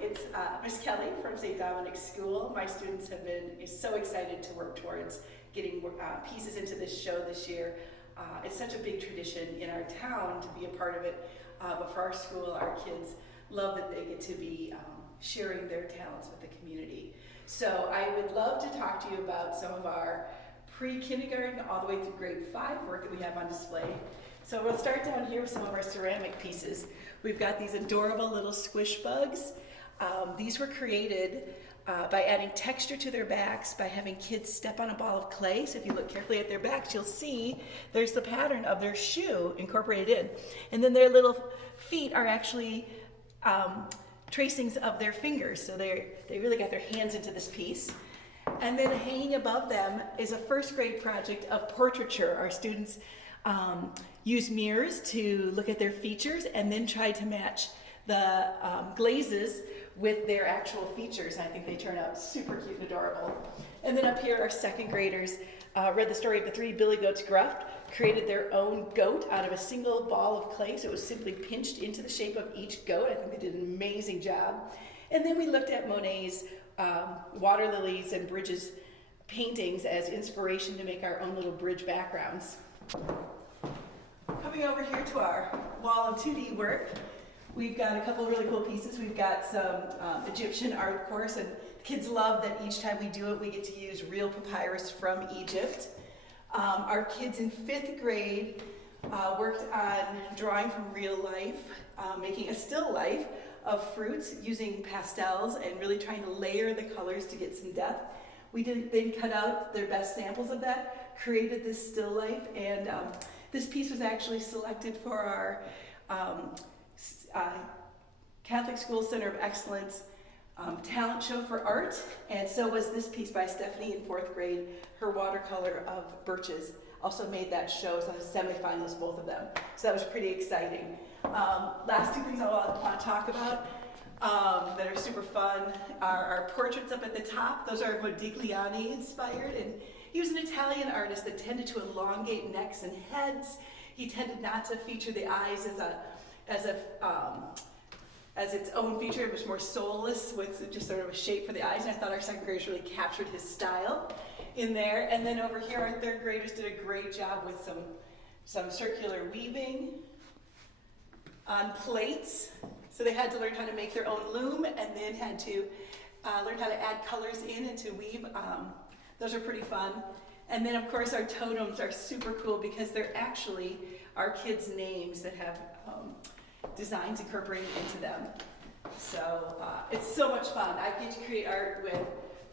it's Miss Kelly from St. Dominic's School. My students have been so excited to work towards getting pieces into this show this year. It's such a big tradition in our town to be a part of it, but for our school, our kids love that they get to be sharing their talents with the community. So I would love to talk to you about some of our pre-kindergarten all the way through grade 5 work that we have on display. So we'll start down here with some of our ceramic pieces. We've got these adorable little squish bugs. These were created by adding texture to their backs, by having kids step on a ball of clay. So if you look carefully at their backs, you'll see there's the pattern of their shoe incorporated in. And then their little feet are actually tracings of their fingers. So they really got their hands into this piece. And then hanging above them is a first grade project of portraiture. Our students use mirrors to look at their features and then try to match the glazes with their actual features. I think they turn out super cute and adorable. And then up here, our second graders read the story of the 3 billy goats gruffed, created their own goat out of a single ball of clay, so it was simply pinched into the shape of each goat. I think they did an amazing job. And then we looked at Monet's water lilies and bridges paintings as inspiration to make our own little bridge backgrounds. Coming over here to our wall of 2D work, we've got a couple of really cool pieces. We've got some Egyptian art, of course, and kids love that each time we do it, we get to use real papyrus from Egypt. Our kids in 5th grade worked on drawing from real life, making a still life of fruits using pastels and really trying to layer the colors to get some depth. We then cut out their best samples of that, created this still life, and this piece was actually selected for our Catholic School Center of Excellence talent show for art, and so was this piece by Stephanie in 4th grade. Her watercolor of birches also made that show, so I was semi-finalist, both of them. So that was pretty exciting. Last 2 things I want to talk about that are super fun are our portraits up at the top. Those are Modigliani inspired, and he was an Italian artist that tended to elongate necks and heads. He tended not to feature the eyes as its own feature. It was more soulless with just sort of a shape for the eyes, and I thought our second graders really captured his style in there. And then over here, our 3rd graders did a great job with some circular weaving on plates. So they had to learn how to make their own loom and then had to learn how to add colors in and to weave. Those are pretty fun. And then, of course, our totems are super cool because they're actually our kids' names that have designs incorporated into them. So it's so much fun. I get to create art with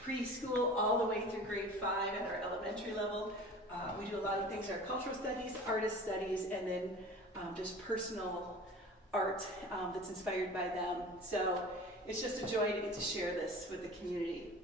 preschool all the way through grade 5 at our elementary level. We do a lot of things in our cultural studies, artist studies, and then just personal art that's inspired by them. So it's just a joy to get to share this with the community.